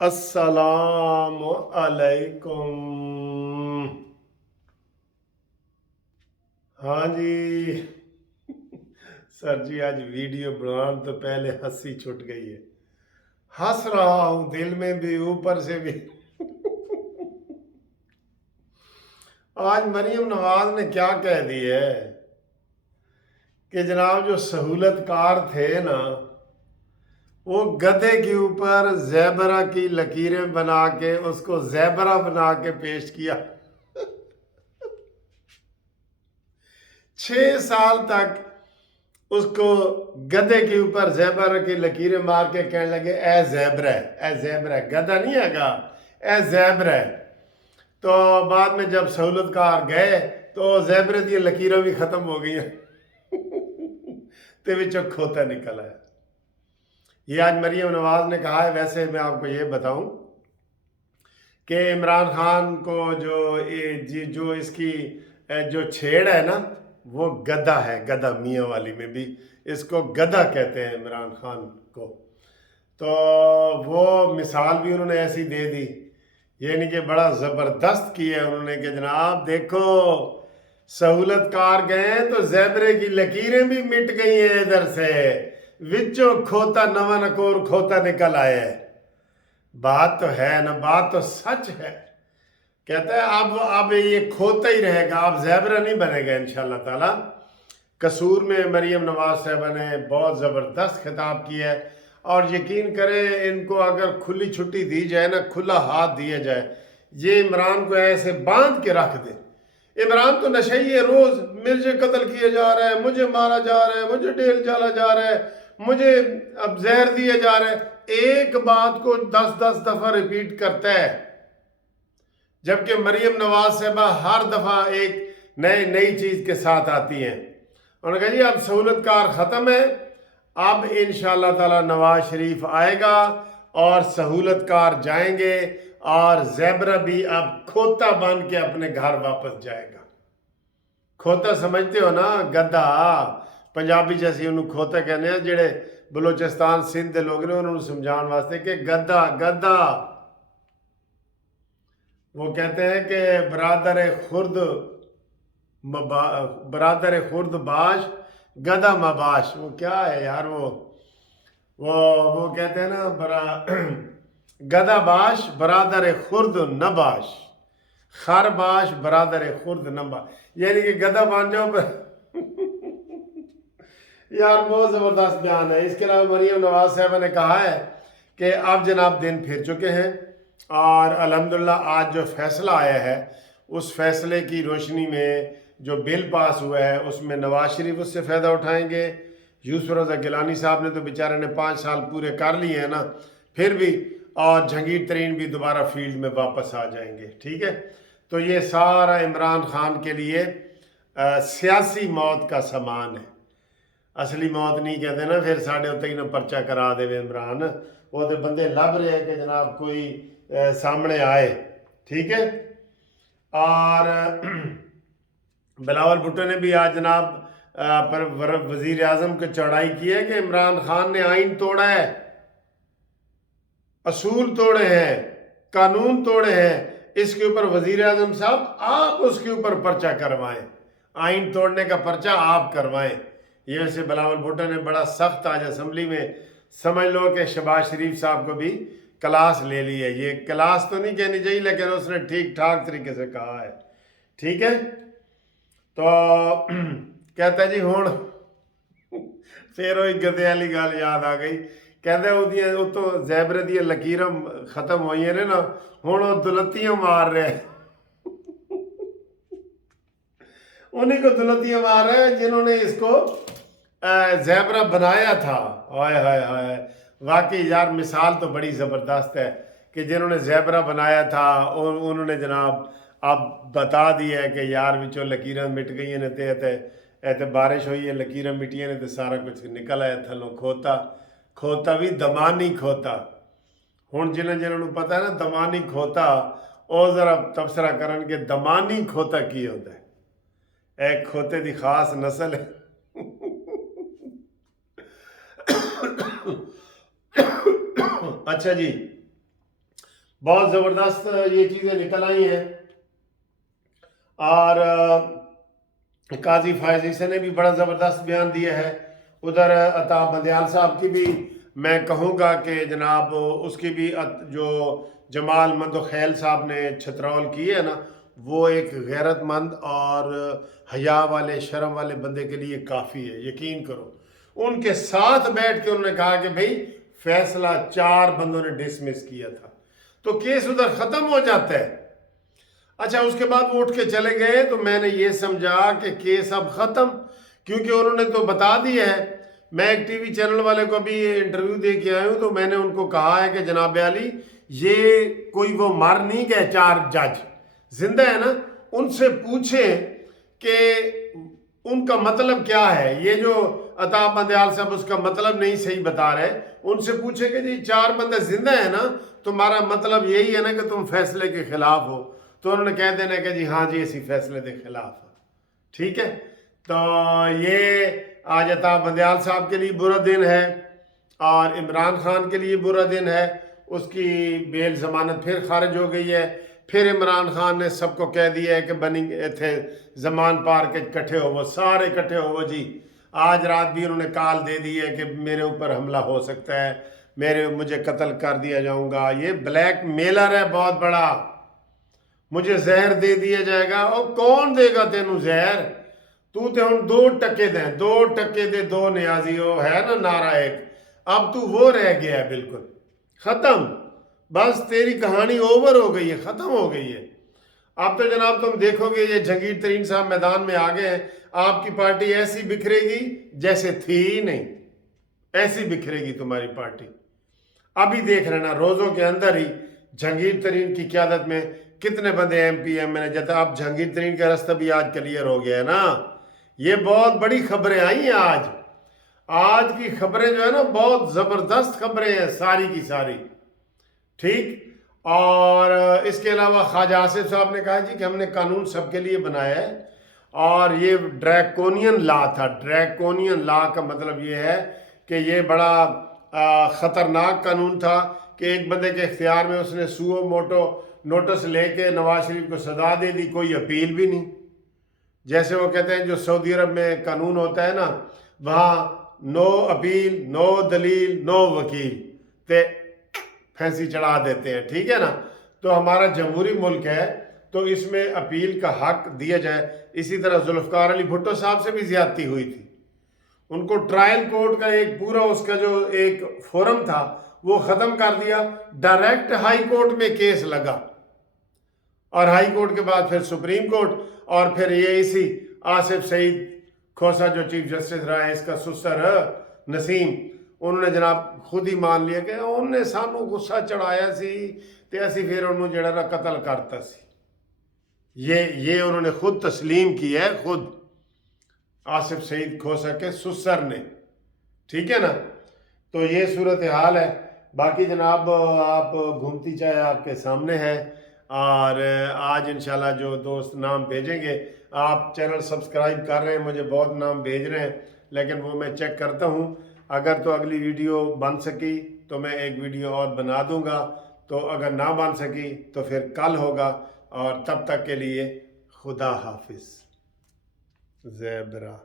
السلام علیکم۔ ہاں جی سر جی، آج ویڈیو بنانے تو پہلے ہنسی چھٹ گئی ہے۔ ہنس رہا ہوں دل میں بھی اوپر سے بھی۔ آج مریم نواز نے کیا کہہ دی ہے کہ جناب جو سہولت کار تھے نا، وہ گدھے کے اوپر زیبرا کی لکیریں بنا کے اس کو زیبرا بنا کے پیش کیا۔ 6 سال تک اس کو گدھے کے اوپر زیبر کی لکیریں مار کے کہنے لگے اے زیبر ہے، اے زیبر ہے، گدھا نہیں ہے گا، اے زیبر ہے۔ تو بعد میں جب سہولت کار گئے تو زیبر دی لکیریں بھی ختم ہو گئی ہیں تے وچوں کھوتا نکل آیا۔ یہ آج مریم نواز نے کہا ہے۔ ویسے میں آپ کو یہ بتاؤں کہ عمران خان کو جو اس کی جو چھیڑ ہے نا، وہ گدھا ہے، گدھا میاں والی میں بھی اس کو گدھا کہتے ہیں عمران خان کو۔ تو وہ مثال بھی انہوں نے ایسی دے دی، یعنی کہ بڑا زبردست کیا انہوں نے کہ جناب دیکھو سہولت کار گئے تو زیبرے کی لکیریں بھی مٹ گئی ہیں، ادھر سے وچوں کھوتا نواں نکور کھوتا نکل آیا ہے۔ بات تو ہے نا، بات تو سچ ہے۔ کہتا ہے اب یہ کھوتا ہی رہے گا، اب زیبرا نہیں بنے گا انشاءاللہ تعالی۔ قصور میں مریم نواز صاحبہ نے بہت زبردست خطاب کیا ہے، اور یقین کریں ان کو اگر کھلی چھٹی دی جائے نا، کھلا ہاتھ دیا جائے، یہ عمران کو ایسے باندھ کے رکھ دے۔ عمران تو نشئی ہے، روز مجھے قتل کیا جا رہا ہے، مجھے مارا جا رہا ہے، مجھے ڈیل ڈالا جا رہا ہے، مجھے اب زہر دیا جا رہا ہے، ایک بات کو 10 دفعہ ریپیٹ کرتا ہے، جبکہ مریم نواز صاحبہ ہر دفعہ ایک نئی چیز کے ساتھ آتی ہیں۔ انہوں نے کہا جی اب سہولت کار ختم ہے، اب انشاءاللہ تعالی نواز شریف آئے گا اور سہولت کار جائیں گے، اور زیبرا بھی اب کھوتا بن کے اپنے گھر واپس جائے گا۔ کھوتا سمجھتے ہو نا، گدھا، پنجابی جیسی انہوں کھوتا کہنے ہیں، جڑے بلوچستان سندھ دے لوگ نے انہوں سمجھان واسطے کہ گدھا گدھا۔ وہ کہتے ہیں کہ برادر خرد باش گدھا مباش۔ وہ کیا ہے یار، وہ کہتے ہیں نا گدھا باش برادر خرد نباش، خر باش برادر خرد نباش، یعنی کہ گدھا بن جاؤ پر یار بہت زبردست بیان ہے۔ اس کے علاوہ مریم نواز صاحبہ نے کہا ہے کہ اب جناب دن پھر چکے ہیں، اور الحمدللہ آج جو فیصلہ آیا ہے اس فیصلے کی روشنی میں جو بل پاس ہوا ہے اس میں نواز شریف اس سے فائدہ اٹھائیں گے۔ یوسف رضا گیلانی صاحب نے تو بیچارے نے 5 سال پورے کر لیے ہیں نا، پھر بھی، اور جہانگیر ترین بھی دوبارہ فیلڈ میں واپس آ جائیں گے، ٹھیک ہے۔ تو یہ سارا عمران خان کے لیے سیاسی موت کا سامان ہے، اصلی موت نہیں کہتے نا، پھر ساڑھے اتنے ہی نہ پرچہ کرا دے عمران، وہ تو بندے لب رہے ہیں کہ جناب کوئی سامنے آئے، ٹھیک ہے۔ اور بلاول بھٹو نے بھی آج جناب پر وزیر اعظم کو چڑھائی کی ہے کہ عمران خان نے آئین توڑا ہے، اصول توڑے ہیں، قانون توڑے ہیں، اس کے اوپر وزیر اعظم صاحب آپ اس کے اوپر پرچہ کروائیں، آئین توڑنے کا پرچہ آپ کروائیں۔ یہ ویسے بلاول بھٹو نے بڑا سخت آج اسمبلی میں، سمجھ لو کہ شہباز شریف صاحب کو بھی کلاس لے لی ہے۔ یہ کلاس تو نہیں کہنی چاہیے، لیکن اس نے ٹھیک ٹھاک طریقے سے کہا ہے، ٹھیک ہے۔ تو کہتا ہے جی ہون پھر وہی گدھے والی گل یاد آ گئی، کہتے وہ تو زیبرے دیا لکیریں ختم ہوئی ہیں نا، ہوں وہ دلتیاں مار رہے ہیں، انہیں کو دلتیاں مار رہے ہیں جنہوں نے اس کو زیبرا بنایا تھا۔ ہائے ہائے ہائے، واقعی یار مثال تو بڑی زبردست ہے کہ جنہوں نے زیبرا بنایا تھا انہوں نے جناب اب بتا دیا ہے کہ یار بچوں لکیریں مٹ گئی ہیں، ایتے بارش ہوئی ہے، لکیریں مٹیاں نے تو سارا کچھ نکل آیا تھلوں کھوتا بھی دمانی کھوتا۔ ہوں جنہوں پتہ ہے نا دمانی کھوتا، وہ ذرا تبصرہ کرن کہ دمانی کھوتا کی ہوتا ہے، ایک کھوتے دی خاص نسل ہے۔ اچھا جی، بہت زبردست یہ چیزیں نکل آئی ہیں. اور قاضی فائز عیسی نے بھی بڑا زبردست بیان دیا ہے. ادھر عطا بندیال صاحب کی بھی میں کہوں گا کہ جناب اس کی بھی جو جمال مند و خیل صاحب نے چھترول کی ہے نا، وہ ایک غیرت مند اور حیا والے شرم والے بندے کے لیے کافی ہے. یقین کرو ان کے ساتھ بیٹھ کے انہوں نے کہا کہ بھئی فیصلہ 4 بندوں نے ڈسمس کیا تھا تو کیس ادھر ختم ہو جاتا ہے. اچھا اس کے بعد وہ اٹھ کے چلے گئے تو میں نے یہ سمجھا کہ کیس اب ختم، کیونکہ انہوں نے تو بتا دیا ہے. میں ایک ٹی وی چینل والے کو بھی انٹرویو دے کے آیا ہوں تو میں نے ان کو کہا ہے کہ جناب علی یہ کوئی وہ مر نہیں گئے 4 جج زندہ ہے نا، ان سے پوچھیں کہ ان کا مطلب کیا ہے. یہ جو عطا بندیال صاحب اس کا مطلب نہیں صحیح بتا رہے، ان سے پوچھیں کہ جی 4 بندے زندہ ہیں نا، تمہارا مطلب یہی ہے نا کہ تم فیصلے کے خلاف ہو. تو انہوں نے کہہ دینا کہ جی ہاں جی اسی فیصلے کے خلاف ہے. ٹھیک ہے، تو یہ آج عطا بندیال صاحب کے لیے برا دن ہے اور عمران خان کے لیے برا دن ہے. اس کی بیل ضمانت پھر خارج ہو گئی ہے. پھر عمران خان نے سب کو کہہ دیا ہے کہ بنی تھے زمان پار کے کٹھے ہو، وہ سارے کٹھے ہو جی. آج رات بھی انہوں نے کال دے دی ہے کہ میرے اوپر حملہ ہو سکتا ہے، مجھے قتل کر دیا جاؤں گا. یہ بلیک میلر ہے بہت بڑا، مجھے زہر دے دیا جائے گا. اور کون دے گا تینوں زہر؟ تو تے ہن 2 ٹکے دیں، 2 ٹکے دے 2 نیازی ہو ہے نا نعرہ ایک. اب تو وہ رہ گیا ہے بالکل ختم. بس تیری کہانی اوور ہو گئی ہے، ختم ہو گئی ہے. اب تو جناب تم دیکھو گے یہ جہانگیر ترین صاحب میدان میں آگے ہیں. آپ کی پارٹی ایسی بکھرے گی جیسے تھی ہی نہیں، ایسی بکھرے گی تمہاری پارٹی. ابھی دیکھ رہنا روزوں کے اندر ہی جہانگیر ترین کی قیادت میں کتنے بندے ایم پی ایم نے جاتا. اب جہانگیر ترین کا راستہ بھی آج کلیئر ہو گیا ہے نا. یہ بہت بڑی خبریں آئی ہیں آج کی خبریں جو ہے نا بہت زبردست خبریں ہیں ساری کی ساری. ٹھیک. اور اس کے علاوہ خواجہ آصف صاحب نے کہا جی کہ ہم نے قانون سب کے لیے بنایا ہے اور یہ ڈریکونین لا تھا. ڈریکونین لا کا مطلب یہ ہے کہ یہ بڑا خطرناک قانون تھا کہ ایک بندے کے اختیار میں اس نے سو موٹو نوٹس لے کے نواز شریف کو سزا دے دی، کوئی اپیل بھی نہیں. جیسے وہ کہتے ہیں جو سعودی عرب میں قانون ہوتا ہے نا، وہاں نو اپیل، نو دلیل، نو وکیل، تے پھینسی چڑھا دیتے ہیں. ٹھیک ہے نا. تو ہمارا جمہوری ملک ہے تو اس میں اپیل کا حق دیا جائے. اسی طرح ذوالفقار علی بھٹو صاحب سے بھی زیادتی ہوئی تھی. ان کو ٹرائل کورٹ کا ایک پورا اس کا جو ایک فورم تھا وہ ختم کر دیا. ڈائریکٹ ہائی کورٹ میں کیس لگا اور ہائی کورٹ کے بعد پھر سپریم کورٹ اور پھر یہ اسی آصف سعید کھوسا جو چیف جسٹس رہا ہے، اس کا سسر نسیم، انہوں نے جناب خود ہی مان لیا کہ انہوں نے سانو غصہ چڑھایا سی تے اسی پھر انہوں جڑا نا قتل کرتا سی. یہ انہوں نے خود تسلیم کی ہے، خود آصف سعید کھوسا کے سسر نے. ٹھیک ہے نا. تو یہ صورتحال ہے. باقی جناب آپ گھومتی چائے آپ کے سامنے ہے اور آج انشاءاللہ جو دوست نام بھیجیں گے، آپ چینل سبسکرائب کر رہے ہیں، مجھے بہت نام بھیج رہے ہیں لیکن وہ میں چیک کرتا ہوں. اگر تو اگلی ویڈیو بن سکی تو میں ایک ویڈیو اور بنا دوں گا، تو اگر نہ بن سکی تو پھر کل ہوگا. اور تب تک کے لیے خدا حافظ. زیبرا.